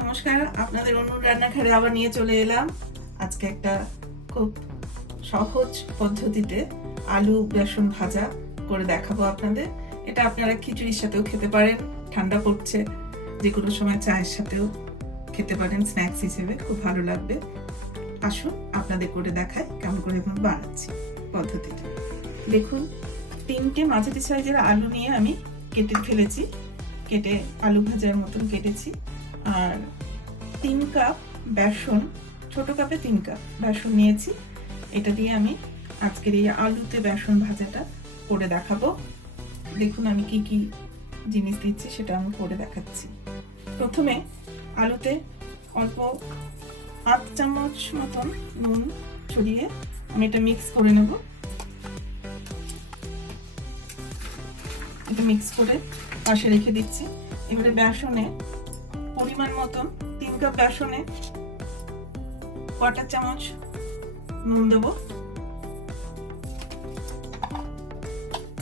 নমস্কার, আপনাদের অনুর রান্নাঘরে আবার নিয়ে চলে এলাম। আজকে একটা খুব সহজ পদ্ধতিতে আলু বেসন ভাজা করে দেখাবো আপনাদের। এটা আপনারা খিচুড়ির সাথেও খেতে পারেন, ঠান্ডা পড়ছে, যে কোনো সময় চায়ের সাথেও খেতে পারেন, স্ন্যাক্স হিসেবে খুব ভালো লাগবে। আসুন আপনাদের করে দেখাই কেমন করে এখন বানাচ্ছি পদ্ধতিটা। দেখুন, 3টে মাঝারি সাইজের আলু নিয়ে আমি কেটে ফেলেছি, কেটে আলু ভাজার মতন কেটেছি। আর 3 কাপ বেসন, ছোট কাপে 3 কাপ বেসন নিয়েছি। এটা দিয়ে আমি আজকের এই আলুতে বেসন ভাজাটা করে দেখাবো। দেখুন আমি কি কি জিনিস দিচ্ছি সেটা আমি করে দেখাচ্ছি। প্রথমে আলুতে অল্প 8 চামচ মতন নুন ছড়িয়ে আমি এটা মিক্স করে নেব। এটা মিক্স করে পাশে রেখে দিচ্ছি। এবারে বেসনে পরিমাণ মতন 3 কাপ বেসনে 1/4 চামচ নুন দেব,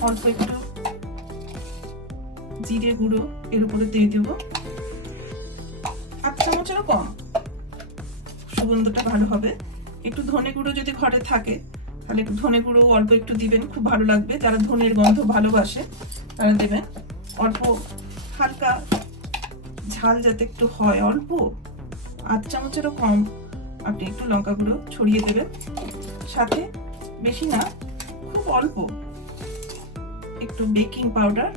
অল্প একটু জিরে গুঁড়ো এর উপরে দিয়ে দেবো, 8 চামচেরও কম, সুগন্ধটা ভালো হবে। একটু ধনে গুঁড়ো যদি ঘরে থাকে তাহলে একটু ধনে গুঁড়ো অল্প একটু দিবেন, খুব ভালো লাগবে। যারা ধনের গন্ধ ভালোবাসে তারা দেবেন। অল্প হালকা ঝাল যাতে একটু হয়, অল্প 8 চামচেরও কম আপনি একটু লঙ্কা গুঁড়ো ছড়িয়ে দেবেন। সাথে বেশি না, খুব অল্প একটু বেকিং পাউডার,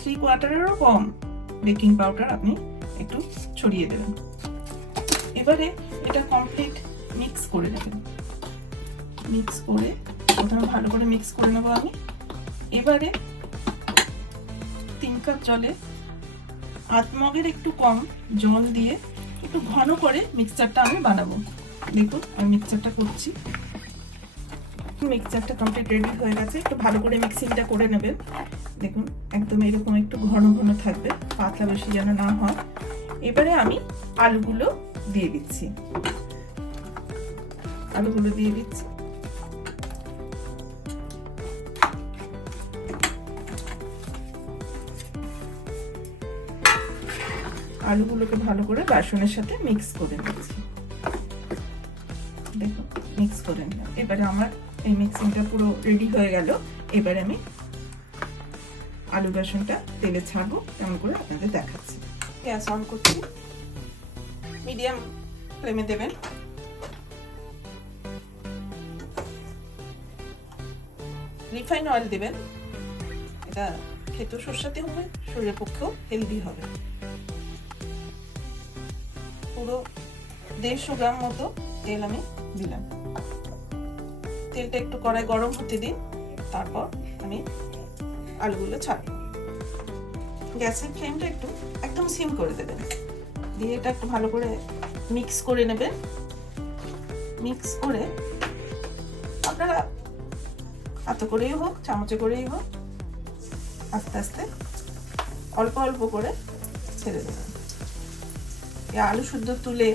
3/4-এরও কম বেকিং পাউডার আপনি একটু ছড়িয়ে দেবেন। এবারে এটা কমপ্লিট মিক্স করে নেবেন। মিক্স করে প্রথমে ভালো করে মিক্স করে নেব আমি। এবারে 3 কাপ জলে 8 মগের একটু কম জল দিয়ে একটু ঘন করে মিক্সচারটা আমি বানাবো। দেখুন আমি মিক্সচারটা করছি। মিক্সচারটা কমপ্লিট রেডি হয়ে গেছে। একটু ভালো করে মিক্সিংটা করে নেবেন। দেখুন একদম এরকম একটু ঘন ঘন থাকবে, পাতলা বেশি যেন না হয়। এবারে আমি আলুগুলো দিয়ে দিচ্ছি। আলুগুলো দিয়ে দিচ্ছি। আলুগুলোকে ভালো করে বেসনের সাথে মিক্স করে নিচ্ছি। দেখুন মিক্স করে নিলাম। এবারে আমার এই মিক্সিংটা পুরো রেডি হয়ে গেল। এবারে আমি আলু বেসনটা তেলে ছাড়বো, কেমন করে আপনাদের দেখাচ্ছি। গ্যাস অন করছি, মিডিয়াম ফ্লেমে দেবেন। রিফাইন অয়েল দেবেন, এটা খেতেও সুস্বাদু হবে, শরীরের পক্ষেও হেলদি হবে। পুরো 150 গ্রাম মতো তেল আমি দিলাম। তেলটা একটু কড়াই গরম হতে দিন, তারপর আমি আলুগুলো ছাড়ব। গ্যাসের ফ্লেমটা একটু একদম সিম করে দেবেন, দিয়ে এটা একটু ভালো করে মিক্স করে নেবেন। মিক্স করে আপনারা হাতে করেই হোক, চামচে করেই হোক, আস্তে আস্তে অল্প অল্প করে ছেড়ে দেবেন। এই আলু শুদ্ধ তুলে,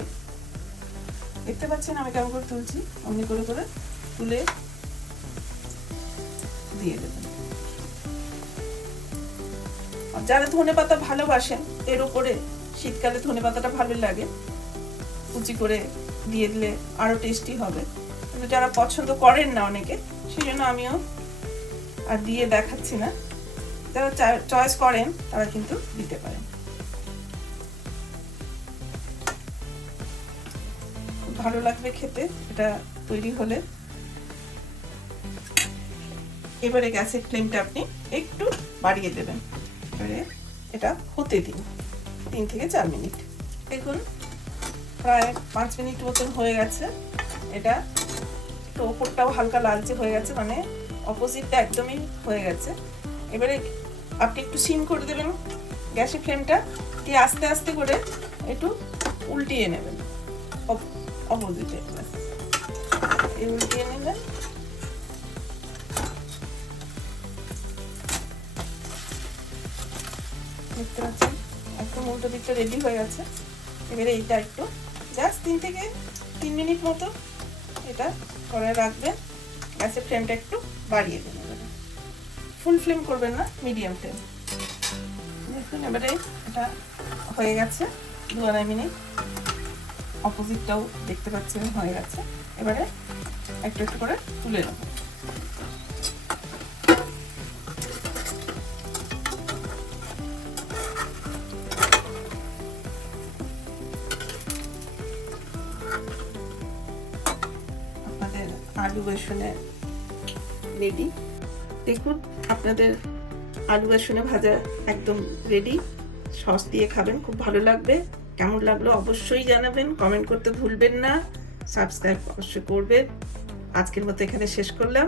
দেখতে পাচ্ছেন আমি কেমন করে তুলছি, অমনি করে করে তুলে দিয়ে দেবেন। যারা ধনেপাতা ভালোবাসেন, এর উপরে শীতকালে ধনেপাতাটা ভালো লাগে, কুচি করে দিয়ে দিলে আরো টেস্টি হবে। কিন্তু যারা পছন্দ করেন না অনেকে, সেই জন্য আমিও আর দিয়ে দেখাচ্ছি না। যারা চয়েস করেন তারা কিন্তু দিতে পারেন। ভালো লাগবে খেতে এটা তৈরি হলে। এবারে গ্যাসের ফ্লেমটা আপনি একটু বাড়িয়ে দেবেন। এবারে এটা হতে দিন 3 থেকে 4 মিনিট। দেখুন প্রায় 5 মিনিট মতন হয়ে গেছে। এটা একটু ওপরটাও হালকা লালচে হয়ে গেছে, মানে অপোজিটটা একদমই হয়ে গেছে। এবারে আপনি একটু সিম করে দেবেন গ্যাসের ফ্লেমটা, দিয়ে আস্তে আস্তে করে একটু উল্টিয়ে নেবেন অপোজিটে। উল্টিয়ে নেবেন। দেখতে পাচ্ছেন একদম উল্টো দিকটা রেডি হয়ে গেছে। এবারে এইটা একটু জাস্ট 3 থেকে 3 মিনিট মতো এটা করে রাখবেন। গ্যাসের ফ্লেমটা একটু বাড়িয়ে দেবেন, ফুল ফ্লেম করবেন না, মিডিয়াম ফ্লেম। দেখুন এবারে এটা হয়ে গেছে। 2-2.5 মিনিট। অপোজিটটাও দেখতে পাচ্ছেন হয়ে গেছে। এবারে একটু একটু করে তুলে নেব। আপনাদের আলু বেসনে রেডি। দেখুন আপনাদের আলু বেসনে ভাজা একদম রেডি। সস দিয়ে খাবেন, খুব ভালো লাগবে। কেমন লাগলো অবশ্যই জানাবেন, কমেন্ট করতে ভুলবেন না, সাবস্ক্রাইব অবশ্যই করবেন। আজকের মতো এখানে শেষ করলাম।